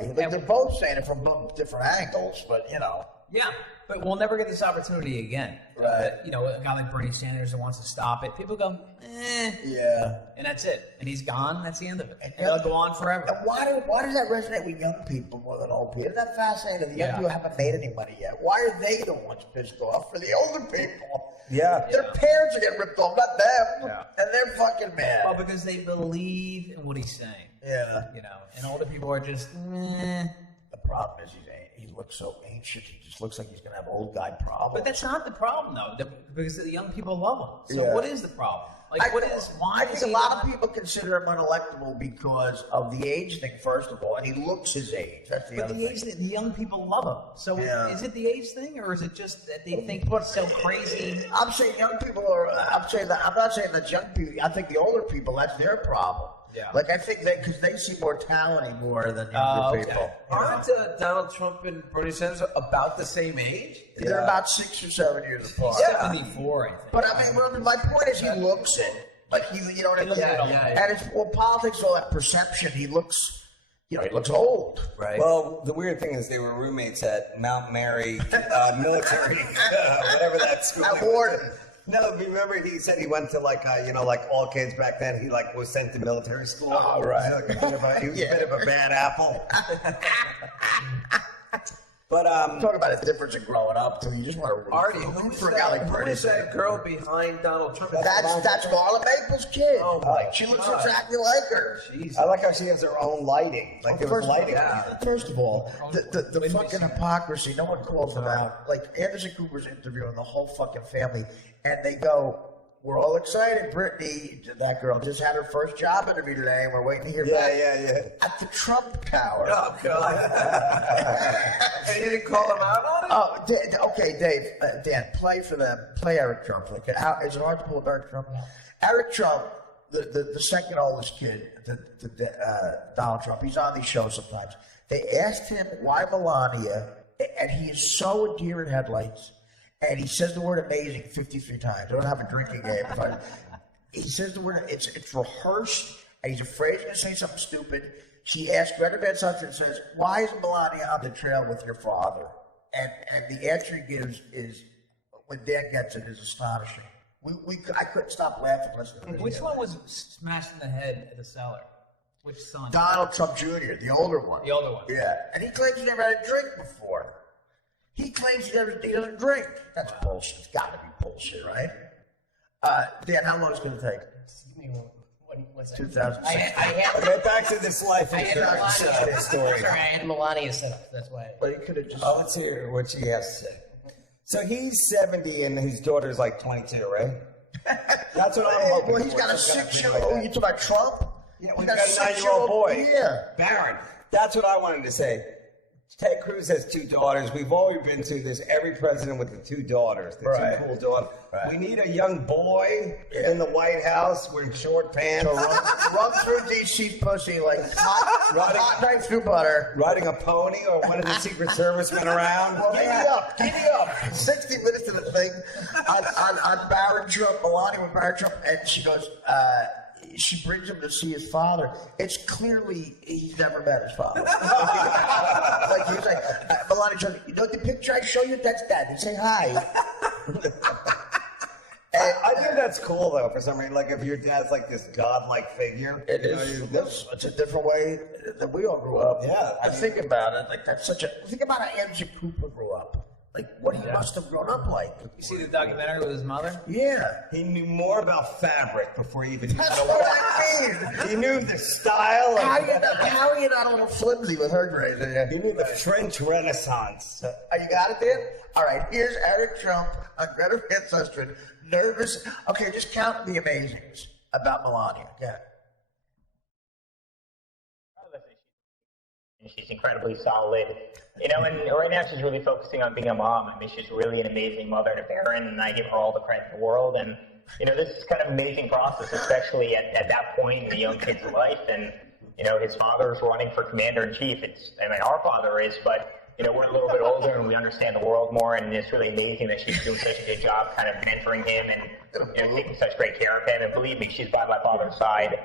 way. Like, they're both saying it from different angles, but, you know. Yeah, but we'll never get this opportunity again. Right. You know, a guy like Bernie Sanders that wants to stop it, people go, Yeah. And that's it. And he's gone, that's the end of it. And it'll go on forever. And why does that resonate with young people more than old people? Isn't that fascinating? The young people haven't made any money yet. Why are they the ones pissed off for the older people? Yeah. Their parents are getting ripped off, not them. Yeah. And they're fucking mad. Well, because they believe in what he's saying. Yeah. You know, and older people are just, The problem is he looks so ancient. He just looks like he's going to have old guy problems. But that's not the problem, though, because the young people love him. So what is the problem? Like, why I think a lot of people consider him unelectable because of the age thing, first of all, and he looks his age. That's the other age thing, the young people love him. So is it the age thing, or is it just that they think he's so crazy? I'm saying young people I'm not saying that young people, I think the older people, that's their problem. Yeah. Like, I think because they see mortality more than younger people. Aren't Donald Trump and Bernie Sanders about the same age? They're about 6 or 7 years apart. 74, I think. But I mean, my point is, he looks it. Like, you know what I mean? Yeah. And it's politics, all that perception. He looks, he looks old. Right. Well, the weird thing is they were roommates at Mount Mary military, whatever that school. At Wharton. No, remember he said he went to like all kids back then. He was sent to military school. Oh, right. He was a bit of a bad apple. But talk about the difference in growing up too. You just want to Artie, for a guy like Bernie. Who's that girl behind Donald Trump? That's Marla Maples' kid. Oh my She looks exactly like her. Jeez. I like how she has her own lighting. Like there was lighting. First of all, the fucking hypocrisy. No one calls them out. Like Anderson Cooper's interviewing the whole fucking family, and they go, "We're all excited. Brittany, that girl, just had her first job interview today, and we're waiting to hear back." Yeah. At the Trump Tower. Oh God! And you didn't call him out on it? Oh, okay, Dave, Dan, play for them. Play Eric Trump. Like, is it hard to pull up Eric Trump? Eric Trump, the second oldest kid, Donald Trump. He's on these shows sometimes. They asked him why Melania, and he is so a deer in headlights. And he says the word amazing 53 times. I don't have a drinking game. He says the word, it's rehearsed, and he's afraid he's going to say something stupid. She asks Greta Van Susteren, says, "Why is Melania on the trail with your father?" And the answer he gives is, when Dan gets it, is astonishing. I couldn't stop laughing listening to this. Which one was smashed in the head at the cellar? Which son? Donald Trump Jr., the older one. The older one. Yeah. And he claims he never had a drink before. He claims he doesn't drink. That's bullshit. It's got to be bullshit, right? Dan, how long is it going to take? What's that? 2006. Okay, back to this life Melania. story. Sorry, I had Melania set up. That's why. Well, you could have just... Let's hear what she has to say. So he's 70 and his daughter's like 22, right? That's what I'm hoping. Well, he's got a 6-year-old. Oh, you talking about Trump? Yeah, we got a 9-year-old boy. Yeah. Barron. That's what I wanted to say. Ted Cruz has 2 daughters. We've always been through this. Every president with the 2 daughters, the 2 cool daughters. Right. We need a young boy in the White House wearing short pants. So run through D.C.'s pussy like hot knife through butter. Riding a pony or one of the Secret Service went around. Well, giddy up. 60 minutes to the thing on Barron Trump, Melania with Barron Trump, and she goes, she brings him to see his father. It's clearly he's never met his father. Like he's like, Melania Trump, you know the picture I show you? That's Dad. And say hi. I think that's cool though. For some reason, like if your dad's like this godlike figure, it is. It's a different way that we all grew up. Yeah, I think about it. Like that's such a. Think about how Anderson Cooper grew up. Like what he must have grown up like. You see the documentary with his mother? Yeah. He knew more about fabric before he even knew That's what I mean. He knew the style. How are you not a little flimsy with her grades? He knew the French Renaissance. You got it, Dan? All right, here's Eric Trump on Greta Van Susteren. Nervous. Okay, just count the amazings about Melania. Yeah. She's incredibly solid. You know, and right now she's really focusing on being a mom. I mean, she's really an amazing mother to Barron, and I give her all the credit in the world. And, you know, this is kind of an amazing process, especially at that point in the young kid's life. And, you know, his father's running for commander-in-chief. Our father is, but, you know, we're a little bit older and we understand the world more, and it's really amazing that she's doing such a good job kind of mentoring him and, you know, taking such great care of him. And believe me, she's by my father's side.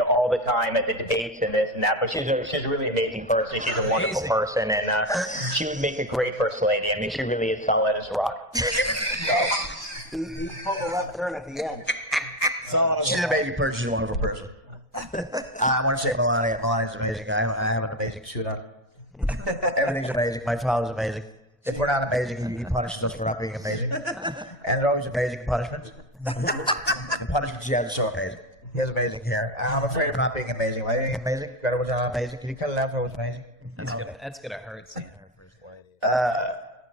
all the time at the debates and this and that. But she's a really amazing person. She's a wonderful person, and she would make a great first lady. I mean, she really is solid as a rock. He pulled a left turn at the end. She's an amazing person. She's a wonderful person. I want to say Melania. Melania's amazing. I have an amazing suit on. Everything's amazing. My father's amazing. If we're not amazing, he punishes us for not being amazing. And they're always amazing punishments. The punishments he has are so amazing. He has amazing hair. I'm afraid of not being amazing. Am I being amazing? Better was not amazing. Can you cut it out if it was amazing? That's gonna hurt seeing her first lady.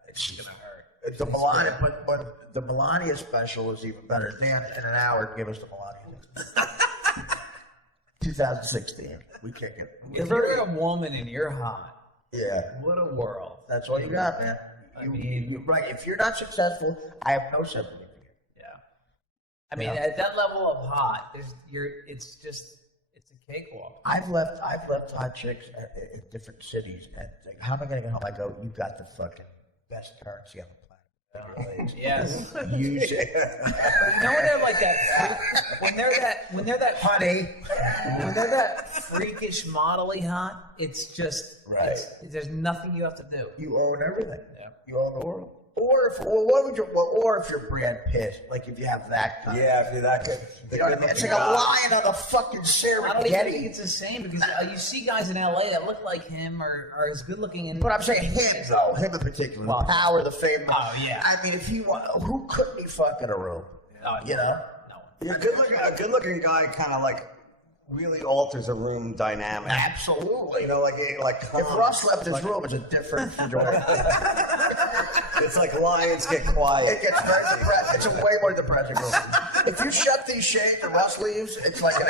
It's gonna hurt. The Melania, but the Melania special was even better. Dan, in an hour, give us the Melania. 2016. We kick it. If you're a woman and you're hot, Yeah. what a world. That's all you got, man. You're right. If you're not successful, I have no sympathy for you. Yeah. I mean, at that level of hot, it's a cakewalk. I've left hot chicks in different cities, and like, how am I going to get home? I go, you got the fucking best currency on the planet. Yes. Use it. You know when they're like that, when they're that Honey. when they're that freakish modelly hot, it's just Right. there's nothing you have to do. You own everything. Yeah. You own the world. Or if you're Brad Pitt, like if you have that kind Yeah, if you're that good. you know what I mean? It's like a lion on the fucking I don't even think Serengeti. it's the same because you see guys in LA that look like him or are as good looking. But I'm saying him though, him in particular. Well, the power, the fame. Oh, yeah. I mean, if he who couldn't he fuck in a room? You know? No. A good looking guy kind of like really alters a room dynamic. Absolutely. You know, like If Russ left his room, it's a different situation. it's like lions get quiet. It gets very depressing. It's a way more depressing room. If you shut these shades and Russ leaves, it's like an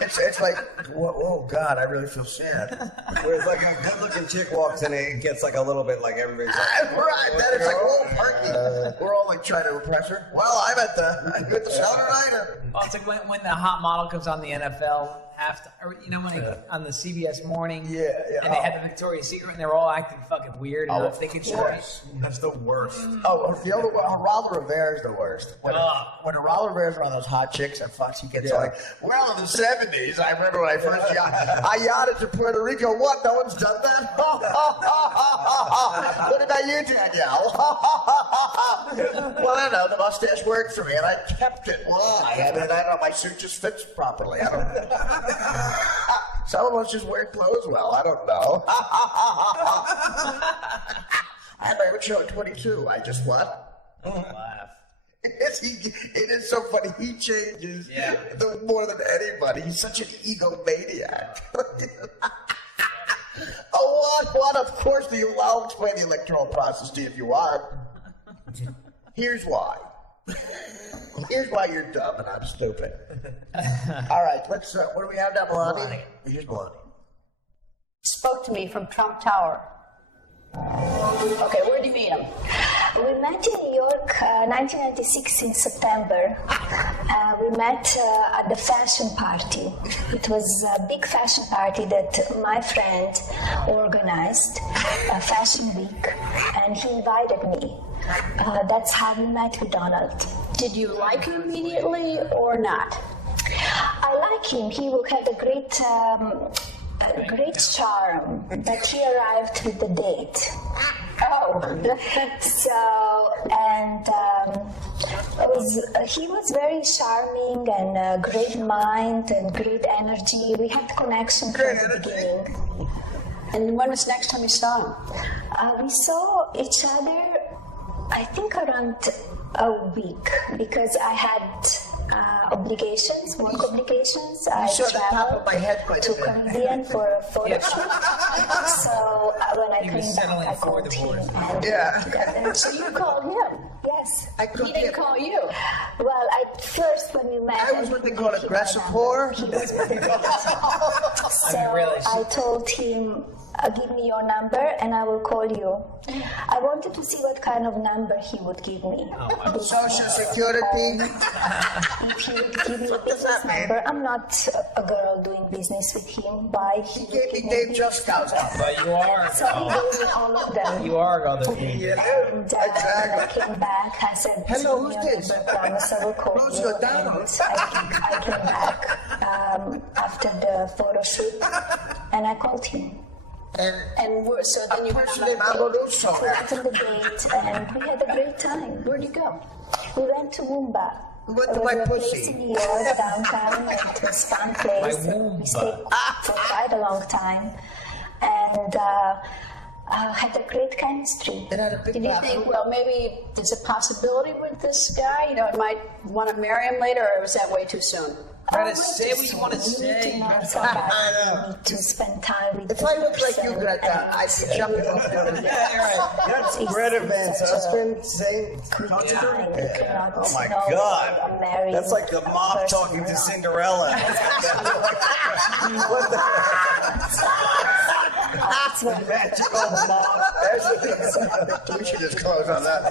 It's like, oh God, I really feel sad. Whereas like a good looking chick walks in, it gets like a little bit like everybody's like, Right, then it's like, whoa, Parky. We're all like trying to impress her. Well, I'm at the cell tonight. Well, it's like when the hot model comes on the NFL or on the CBS morning. Yeah. And they had the Victoria's Secret, and they're all acting fucking weird and not thinking straight. that's the worst. Oh, the other one, Geraldo Rivera is the worst. When Geraldo Rivera's one of those hot chicks and fucks, he gets like, well, in the 70s, I remember when I first I yachted to Puerto Rico. What? No one's done that? What about you, Danielle? Well, I don't know. The mustache worked for me, and I kept it. Why? I don't know. My suit just fits properly. I don't know. Some of us just wear clothes well. I don't know. I would show at 22. I just what? Laugh. It is so funny. He changes more than anybody. He's such an egomaniac. Oh, what? Of course, I'll explain the electoral process to you if you want. Here's why. Here's why you're dumb and I'm stupid. All right, let's. What do we have now, Melania? Here's Melania. Spoke to me from Trump Tower. Okay, where did you meet him? We met in New York 1996 in September. We met at the fashion party. It was a big fashion party that my friend organized, a fashion week, and he invited me. That's how we met with Donald. Did you like him immediately or not? I like him. He had a great charm, but he arrived with the date. Oh. He was very charming and a great mind and great energy. We had connection from the beginning. And when was the next time you saw him? We saw each other, I think, around a week because I had work obligations. I traveled to Caribbean for a photo shoot. So when I came back, I called him. And So you called him? Yes. He didn't call you? Well, at first when we met, I was what they call aggressive whore. He was with the date. So I told him give me your number and I will call you. I wanted to see what kind of number he would give me. Social Security. If he would give me a business number, I'm not a girl doing business with him. Why He gave me Dave Jusko's number. But you are. So he gave me all of them. You are other people. And I came back, I said, Hello, who's "Give me your this?" number, promise I will call Rose you. Giordano. And I came back after the photo shoot and I called him. So then you went on Personally, a Mambo date. Russo. We went on the date and we had a great time. Where'd you go? We went to Mumbai. We went It to was my a pussy. place in New York, downtown, and it was a fun place. We stayed for quite a long time and had a great chemistry. It had a big Did you think, well, maybe there's a possibility with this guy? You know, I might want to marry him later, or was that way too soon? Gotta say what you want to You need say. to know somebody. You need to spend time with If the I look like you, person, Greta, I'd and be jumping off there. That's Greta Van's husband saying. quick time. You cannot Oh my know God. you're married That's like the to a mom person talking or to not. Cinderella. What the That's what magical mom? We should just close on that.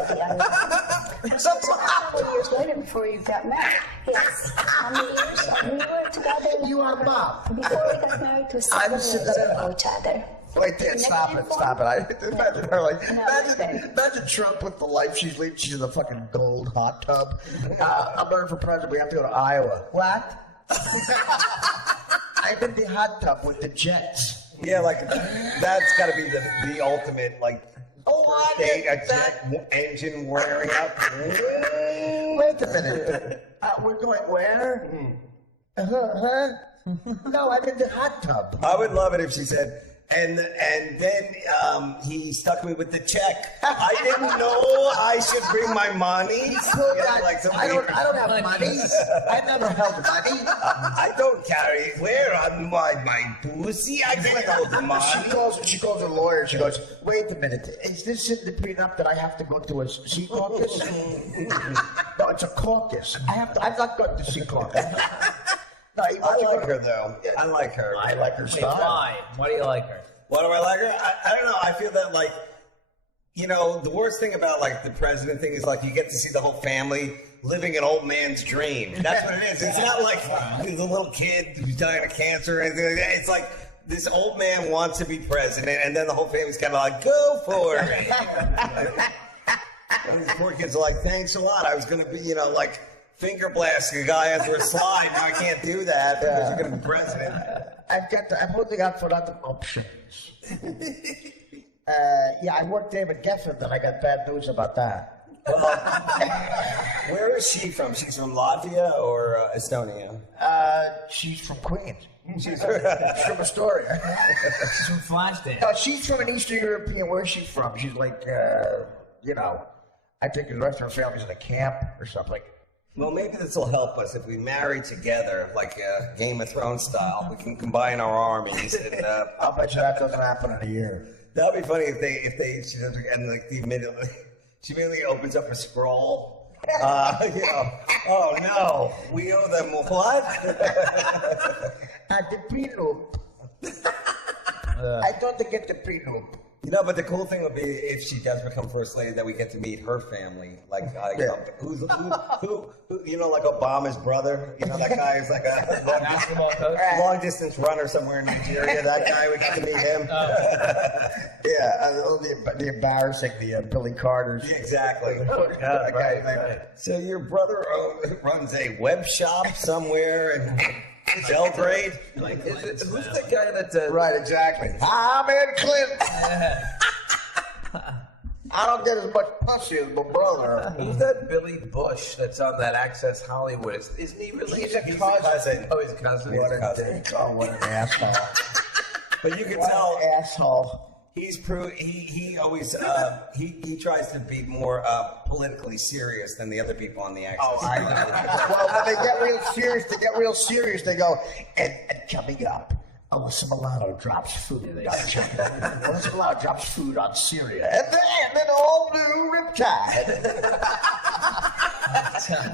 How many years later before you got married? Yes. How many years? We were together. You are Bob. Before we got married, we 7 years Cinderella. to know each other. Wait there, stop it. Imagine her like, No, imagine Trump with the life she's leading. She's in a fucking gold hot tub. I'm running for president. We have to go to Iowa. What? I'm in the hot tub with the Jets. Yeah, like that's got to be the ultimate like first date, a jet engine wearing up. Wait a minute. We're going where? No, I'm in the hot tub. I would love it if she said, and then he stuck me with the check. I didn't know I should bring my money. I don't have money. I never held money. I don't carry it. Where on my pussy? I can't hold the money. She calls her lawyer. She goes, wait a minute. Is this in the prenup that I have to go to a sea caucus? No, it's a caucus. I'm not going to sea caucus. No, I like her though. I like her. I like her Wait, style. why? Why do you like her? Why do I like her? I don't know. I feel that like, you know, the worst thing about like the president thing is like you get to see the whole family living an old man's dream. That's what it is. It's not like there's a little kid who's dying of cancer or anything like that. It's like this old man wants to be president, and then the whole family's kind of like, go for it. And these poor kids are like, thanks a lot. I was going to be, you know, like finger blasting a guy after a slide. Now I can't do that because you're going to be president. I'm holding out for other options. Yeah, I worked David Geffen, and I got bad news about that. Where is she from? She's from Latvia or Estonia? She's from Queens. She's From Astoria. She's from Flashdance. No, she's from an Eastern European. Where's she from? She's like, you know, I think the rest of her family's in a camp or something. Well, maybe this will help us if we marry together, like Game of Thrones style. We can combine our armies. And, I'll bet you that doesn't happen in a year. that'd be funny if she does, and like she immediately opens up a scroll. You know, oh no, we owe them what? At the prenup. I don't get the prenup. You know, but the cool thing would be if she does become first lady, that we get to meet her family. Like, who, you know, like Obama's brother. You know, that guy who's like a Basketball coach. long distance runner somewhere in Nigeria. That guy, we get to meet him. The embarrassing, the Billy Carters. Exactly. That guy's name. So your brother runs a web shop somewhere in Belgrade? Like, who's the guy that Right, exactly. I'm Ed Clinton. I don't get as much pussy as my brother. who's that Billy Bush that's on that Access Hollywood? Isn't he really? He's a cousin. Oh, he's a cousin. What a dick. Oh, what an asshole. But you can What tell an asshole. he always he tries to be more politically serious than the other people on the Access. Well, when they get real serious, they go, and coming up, Alyssa Milano drops food on China. Alyssa Milano drops food on Syria. And then an all-new Riptide.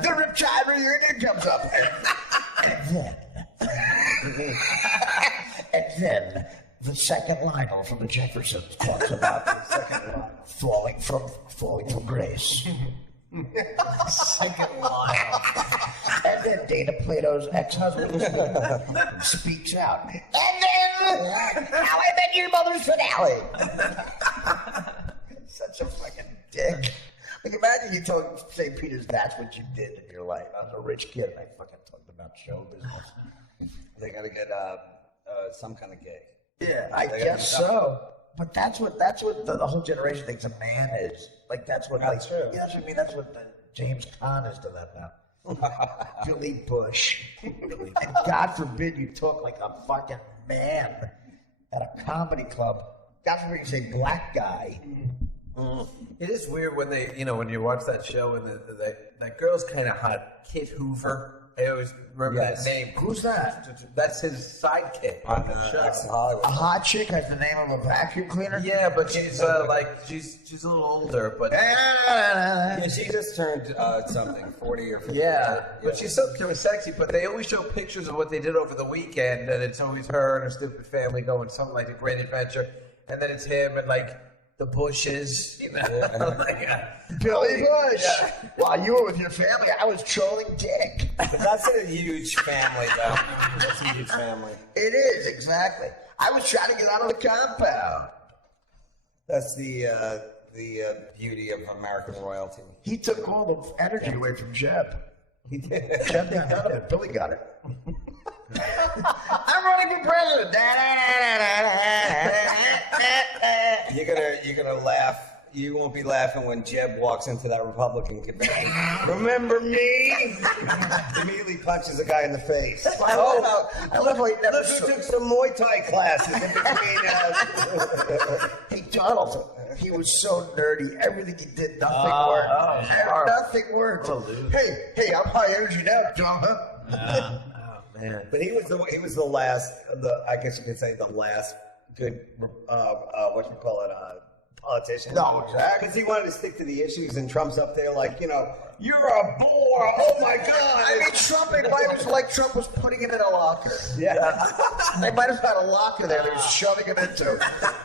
The Riptide reunion comes up. And then the second Lionel from the Jeffersons talks about the second line, falling from grace. Second Lionel. And then Dana Plato's ex-husband speaks out. And then, how I Met Your Mother's finale. Such a fucking dick. Like, imagine you told St. Peter's that's what you did in your life. I was a rich kid and I fucking talked about show business. They gotta get some kind of gig. Yeah, I guess so. But that's what the whole generation thinks a man is. Like, that's what, That's true. Yeah, that's what I mean. That's what James Caan is to them now. Billy Bush. And God forbid you talk like a fucking man at a comedy club. God forbid you say black guy. It is weird when they, when you watch that show and that girl's kind of hot, Kit Hoover. I always remember that name. Who's that? That's his sidekick on the show. Hollywood. A hot chick has the name of a vacuum cleaner? Yeah, but she's she's a little older, but Yeah, she just turned something, 40 or 50. yeah, but she's so kind of sexy. But they always show pictures of what they did over the weekend, and it's always her and her stupid family going something like a great adventure, and then it's him and like the Bushes, Billy Bush. Yeah. While you were with your family, I was trolling Dick. But that's a huge family, though. That's a huge family. It is, exactly. I was trying to get out of the compound. That's the beauty of American royalty. He took all the energy away from Jeb. He did. Jeb got none of it. Billy got it. I'm running for president. You're gonna laugh. You won't be laughing when Jeb walks into that Republican convention. Remember me? Immediately punches a guy in the face. I love how he never Look who took some Muay Thai classes in between us. Hey, Donald, he was so nerdy. Everything he did, nothing worked. Nothing worked. Hey, I'm high energy now, John. man. But he was the last. I guess you could say the last good. Politician. No, exactly. Because he wanted to stick to the issues, and Trump's up there like, you're a bore. Oh my God. I mean, Trump, it was like Trump was putting him in a locker. Yeah. They might have had a locker there they were shoving him into.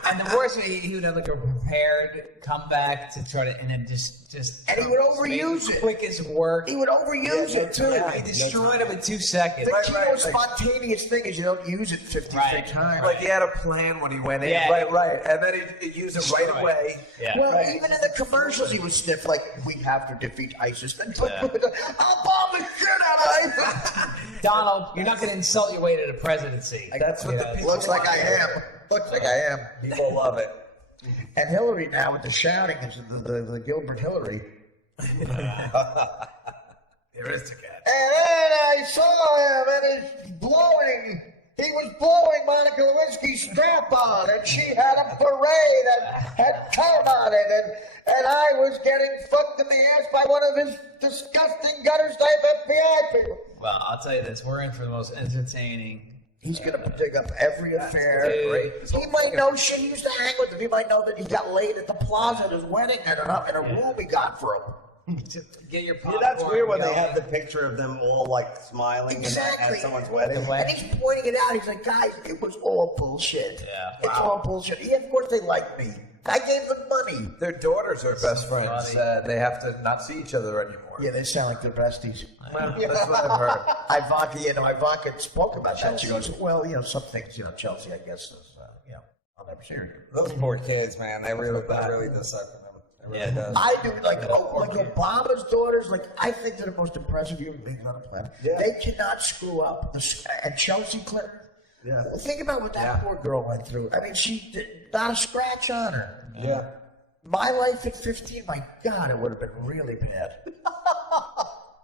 And the worst, he would have like a prepared comeback to try to, and then just. And he would overuse it. Quick as work. He would overuse it, too. He destroyed him in 2 seconds. The key most spontaneous thing is you don't use it 53 times. Like he had a plan when he went in. Yeah. Right. And then he'd use it right away. Yeah. Well, even in the commercials, he was stiff, like, we have to defeat ISIS. Then I'll bomb the shit out of ISIS. Donald, you're not going to insult your way to the presidency. That's what the people Looks like I am. Looks like I am. People love it. And Hillary now with the shouting is the Gilbert Hillary. There is the cat. And then I saw him and he's blowing. He was blowing Monica Lewinsky's strap on, and she had a beret that had cum on it, and I was getting fucked in the ass by one of his disgusting gutter-type FBI people. Well, I'll tell you this: we're in for the most entertaining. He's gonna dig up every affair. Great. He might know shit. He used to hang with him. He might know that he got laid at the plaza at his wedding and in a room he got for him. Get your Yeah, popcorn. that's weird when they going. have the picture of them all like smiling Exactly. at someone's wedding. And he's pointing it out. He's like, guys, it was all bullshit. Yeah. It's all bullshit. Yeah, of course they like me. I gave them money. Their daughters are best friends. They have to not see each other anymore. Yeah, they sound like they're besties. Well, that's what I've heard. Ivanka spoke about that. She goes, well, some things, Chelsea, I guess, is, I'll never see her. Those poor kids, man. They really does suck for them. It really does. I do, like Obama's daughters, I think they're the most impressive human beings on the planet. Yeah. They cannot screw up. And Chelsea Clinton, well, think about what that poor girl went through. I mean, she did not a scratch on her. Yeah. My life at 15, my God, it would have been really bad.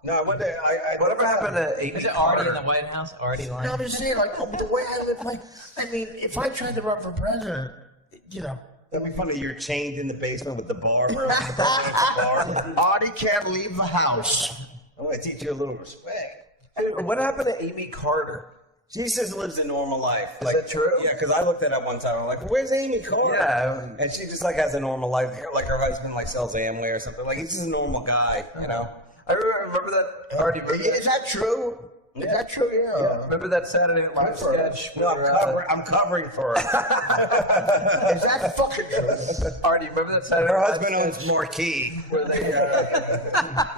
No, one day Whatever happened to Amy Is it Artie in Carter? the White House? Artie lying? No, I'm just saying, the way I live, if I tried to run for president, That'd be funny. You're chained in the basement with the barber. Artie can't leave the house. I want to teach you a little respect. Dude, what happened to Amy Carter? She just lives a normal life. Is that true? Yeah, because I looked at it one time. I'm like, where's Amy Carter? Yeah. And she just has a normal life. Like her husband sells Amway or something. Like he's just a normal guy, I remember that Artie. Is that true? Is that true? Yeah. Remember that Saturday Night Live sketch? No, where, I'm covering for her. Is that fucking true? Artie, remember that Saturday Her Night husband Live owns sketch Marquee. where they,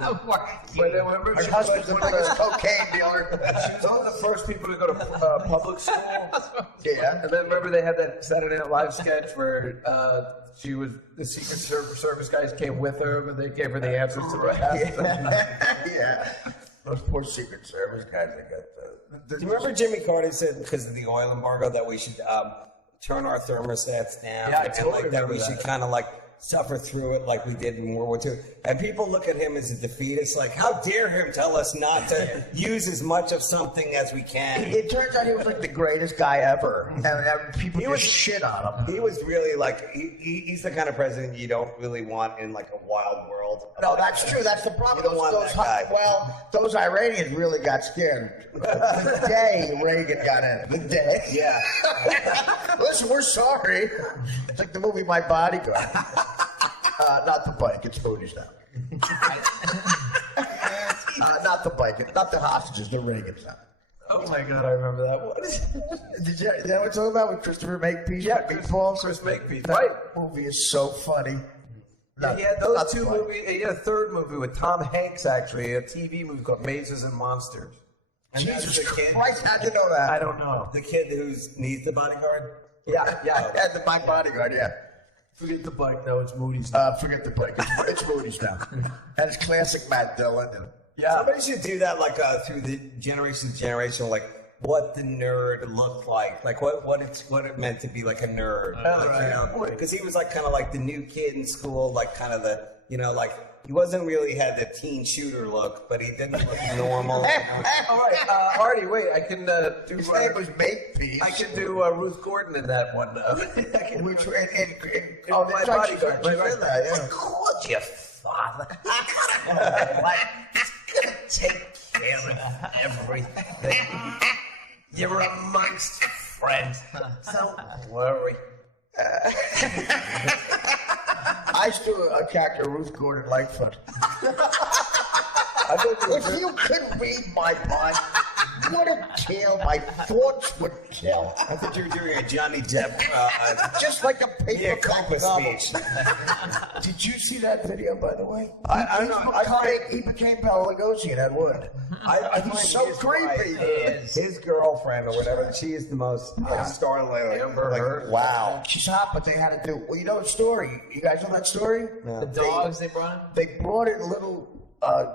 remember Her she was husband's the one of biggest the, cocaine dealer. she was one of the first people to go to public school. Yeah. And then remember they had that Saturday Night Live sketch where she was the Secret Service guys came with her, but they gave her the answers to her Yeah. Those poor Secret Service guys, they got Do you remember Jimmy Carter said because of the oil embargo that we should turn our thermostats down? Yeah, I and totally like that we remember should that. kind of like suffer through it like we did in World War II. And people look at him as a defeatist, like, how dare him tell us not to use as much of something as we can? It turns out he was like the greatest guy ever. And people just shit on him. He was really like, he's the kind of president you don't really want in like a wild world. No, that's true. That's the problem. You don't want that guy. Well, those Iranians really got scared. The day Reagan got in. The day. Yeah. Listen, we're sorry. It's like the movie My Bodyguard. Not the bike. It's Moody's now. Not the bike. Not the hostages. The Reagans now. Oh my God, I remember that one. Did you know what I'm talking about with Christopher Makepeace? Yeah, Meatballs? Chris Makepeace. That Right. movie is so funny. Yeah, he had Not those two funny. movies. He had a third movie with Tom Hanks, actually, a TV movie called Mazes and Monsters. And that's Jesus the kid, Christ, how'd you know that? I don't know. the kid who needs the bodyguard. Yeah. And My Bodyguard, yeah. Forget the bike. No, it's Moody's. Forget the bike. It's Moody's now. And it's classic Matt Dillon. Yeah. Somebody should do that, like through the generation to generation, like what the nerd looked like what it meant to be like a nerd. Because he was like kind of like the new kid in school, like kind of the like he wasn't really had the teen shooter look, but he didn't look normal. All right, Artie, wait, I can do. His name was Makepeace. I can do Ruth Gordon in that one. Which, Oh, My Bodyguard. Right, Right, right, yeah. Called your father. He's gonna take care of everything. You're amongst friends. Don't worry. I used to a character, Ruth Gordon Lightfoot. If you could read my mind, what a tale my thoughts would tell. I thought you were doing a Johnny Depp. Just like a paper compass novel. speech. Did you see that video, by the way? I don't know. He became Bela Lugosi in Ed Wood. He's so creepy. His girlfriend or whatever, she is the most startling. Like, wow. She's hot, but they had to do. Well, you know the story. You guys know that story? The dogs they brought in? They brought in little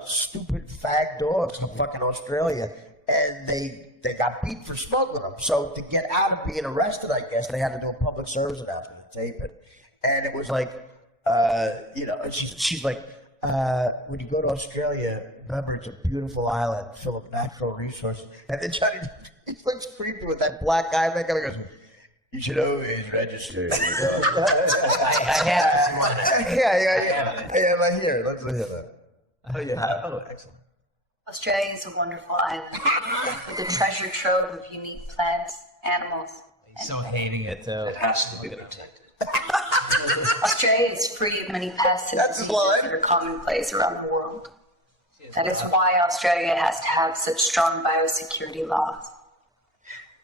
stupid fag dogs from fucking Australia, and they got beat for smuggling them. So to get out of being arrested, I guess they had to do a public service announcement to tape it, and it was like, she's like, when you go to Australia, remember it's a beautiful island full of natural resources. And then Johnny, he looks creepy with that black guy makeup. He goes, you should always register. I have to see one. Yeah, right here. Let's hear that. Oh yeah. Oh, excellent. Australia is a wonderful island with a treasure trove of unique plants, animals. He's so hating it too. It has to be protected. Australia is free of many pests and That's his diseases line. that are commonplace around the world. That is why Australia has to have such strong biosecurity laws.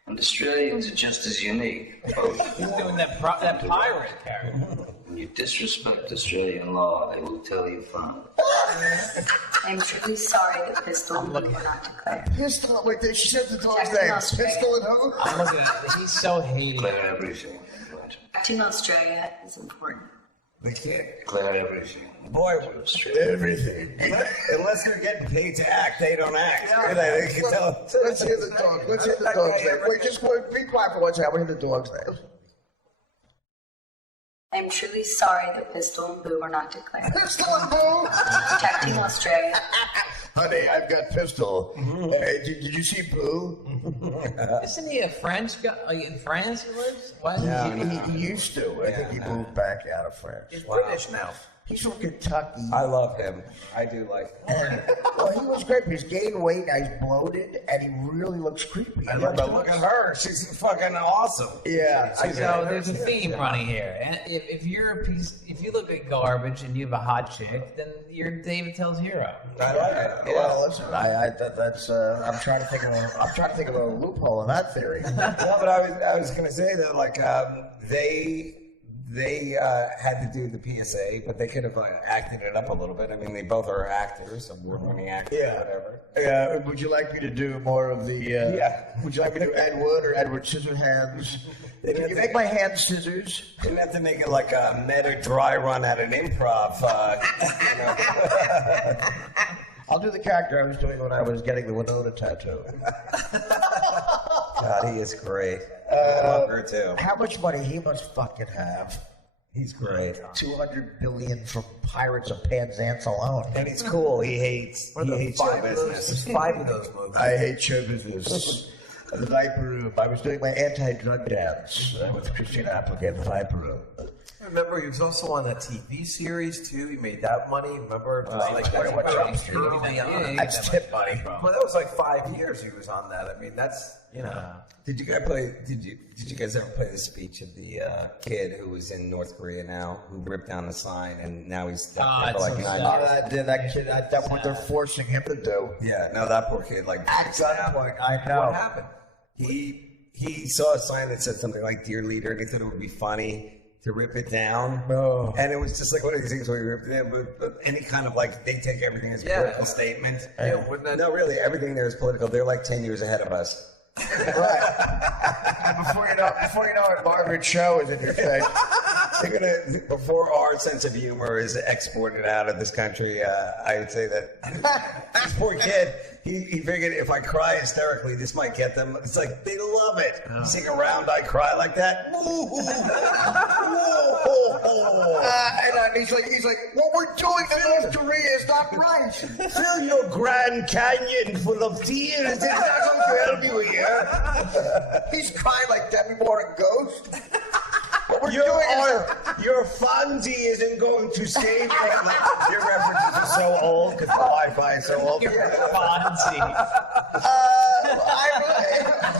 And Australians are just as unique. Both. He's doing that pirate character. When you disrespect Australian law, they will tell you fine. I am truly sorry that pistol and blue were not declared. Pistol, wait, she said the dog's Protecting name. Australia. Pistol and who? I'm looking at it. He's so hating it. Declare everything. Right. Protecting Australia is important. They can't. Declare everything. Boy, Everything. unless they're getting paid to act, they don't act. They can tell. Let's hear the dog. Let's hear the dog's name. Wait, just wait, be quiet for 1 second. I want to hear the dog's name. I am truly sorry that pistol and boo were not declared. Pistol and Boo. Protecting Australia. Honey, I've got Pistol. Hey, did you see Boo? Isn't he a French guy? Like in France he lives? What? He used to. I think he moved back out of France. He's British now. He's from Kentucky. I love him. I do like him. Well, he was great. He's gained weight. Now he's bloated, and he really looks creepy. Yeah, but look at her. She's fucking awesome. Yeah. So there's a theme running here. And if you look like garbage and you have a hot chick, then you're David Tell's hero. I like it. Well, listen, that's I'm trying to think of a loophole in that theory. No, but I was gonna say that like they had to do the PSA, but they could have acted it up a little bit. I mean, they both are actors, award-winning actors, whatever. Yeah. Would you like me to do more of the? Yeah. Would you like me to do Ed Wood or Edward Scissorhands? Can you make my hand scissors? Didn't have to make it like a meta dry run at an improv. I'll do the character I was doing when I was getting the Winona tattoo. God, he is great. I love her too. How much money he must fucking have? He's great. $200 billion from Pirates of Penzance alone. And he's cool. He hates show business. There's 5 of those movies. I hate show business. The Viper Room. I was doing my anti-drug dance with Christina Applegate, the Viper Room. I remember he was also on that TV series too. He made that money. Remember? That's tip money. Well, that was like 5 years he was on that. I mean, that's Did you guys ever play the speech of the kid who was in North Korea now, who ripped down the sign and now he's stuck there for like 9 years? That kid. That's what they're forcing him to do. Yeah, no, that poor kid, like At gunpoint. I know. what happened. He saw a sign that said something like "Dear Leader," and he thought it would be funny to rip it down. No. And it was just like one of these things where you rip it down, but any kind of like they take everything as a political statement. No, really, everything there is political. They're like 10 years ahead of us. Right. And before you know it, Margaret Cho is in your face. Before our sense of humor is exported out of this country, I would say that this poor kid, he figured if I cry hysterically, this might get them. It's like, they love it. Sing around, I cry like that. And he's like, what we're doing in North Korea is not right. Fill your Grand Canyon full of tears. It's not going to help you here. He's crying like Demi Moore and Ghost. What we're doing is your Fonzie isn't going to save you. Your references are so old because the Wi-Fi is so old. Your Fonzie.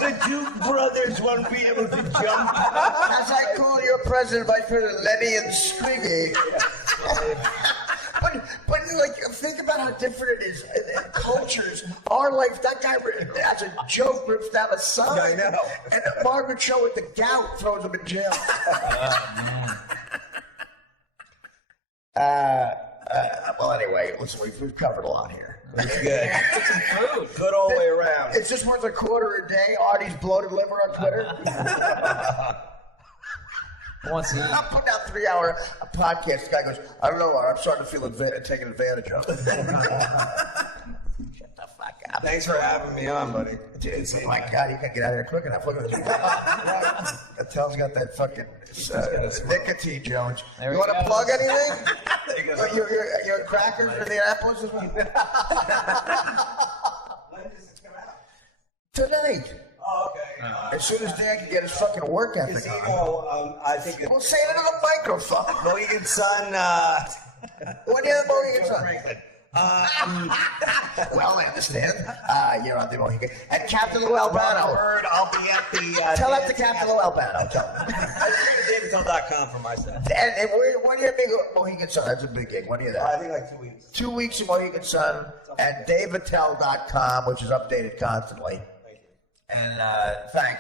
The Duke brothers won't be able to jump. As I call your president, Vice President Lenny and Squiggy. But like, think about how different it is in cultures. Our life, that guy, as a joke, rips down a sign. I know. And Margaret Cho with the gout throws him in jail. Well, anyway, listen, we've covered a lot here. It's good. Good all the way around. It's just worth $0.25 a day. Artie's bloated liver on Twitter. I'm putting out 3-hour podcast. The guy goes, I don't know, I'm starting to feel taken advantage of. Shut the fuck up. Thanks for having me on, buddy. Dude, oh my God, you can't get out of here quick enough. Look at this. Attell's got that fucking nicotine, Jones. You want to plug anything? Your crackers for the apples as well? Tonight. Oh, okay. As soon as Dan can get his fucking work ethic Casino, I think we'll say it into the microphone. Mohegan Sun. What do you have Mohegan Sun? Well, I understand. You're on the Mohegan. And Captain Lou Albano. I'll be at the... Tell that to Captain Lou Albano. Tell him. DavidTell.com for myself. And when do you have Mohegan Sun? That's a big gig. When do you have that? I think like 2 weeks. 2 weeks in Mohegan Sun and DavidTell.com, which is updated constantly. And thank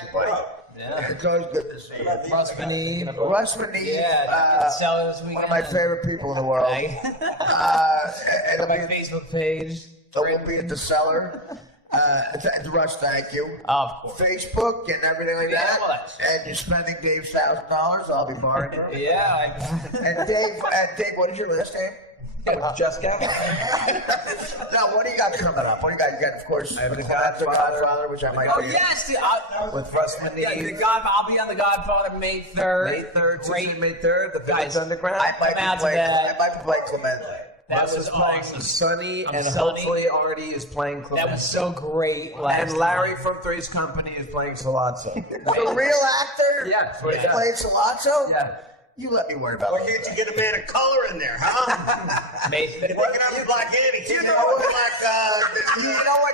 you, buddy. Yeah. It's always good to see you. Russ Maneve. Russ Maneve. Yeah, sell this weekend. One of my favorite people in the world. And my Facebook page. We'll be at the Cellar. Russ, thank you. Of course. Facebook and everything like that. Well, and you're spending Dave's $1,000. I'll be borrowing from you. Yeah. And Dave, what is your last name? Just got. Now, what do you got coming up? What do you got? You got, of course, The Godfather, which I might be. Yes. With Russ Maneve. I'll be on The Godfather May 3rd. May 3rd, Great. Tuesday, May 3rd, the Village Guys, Underground. I might be playing Clemente. That Russ was is playing awesome. Sunny, I'm and Sunny. hopefully Artie is playing Clemente. That was so great. And Larry from Three's Company is playing Salazzo. The real actor? Yeah, that's what is he does. playing Salazzo? Yeah. You let me worry about Why that. can't you get a man of color in there, huh? Maybe. Working on the black Andy. You know what?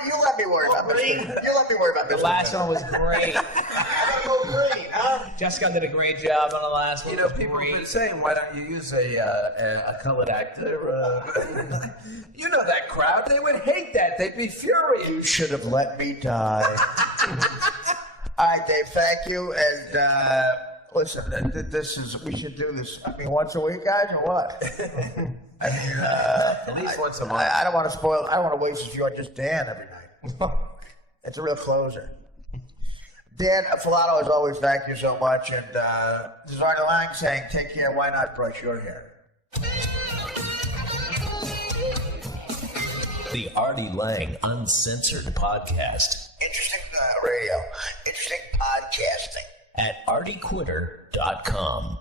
You let me worry about this. You let me worry about this. The last one was great. I don't know green, huh? Jessica did a great job on the last one. You know, people have been saying, why don't you use a colored actor? You know that crowd, they would hate that. They'd be furious. You should have let me die. All right, Dave, thank you. And listen, we should do this, I mean, once a week, guys, or what? I mean, At least once a month. I don't want to waste this. You're just Dan every night. It's a real closer. Dan Filato, as always, thank you so much. And this is Artie Lang saying, take care. Why not brush your hair? The Artie Lang Uncensored Podcast. Interesting radio. Interesting podcasting. At artiequitter.com.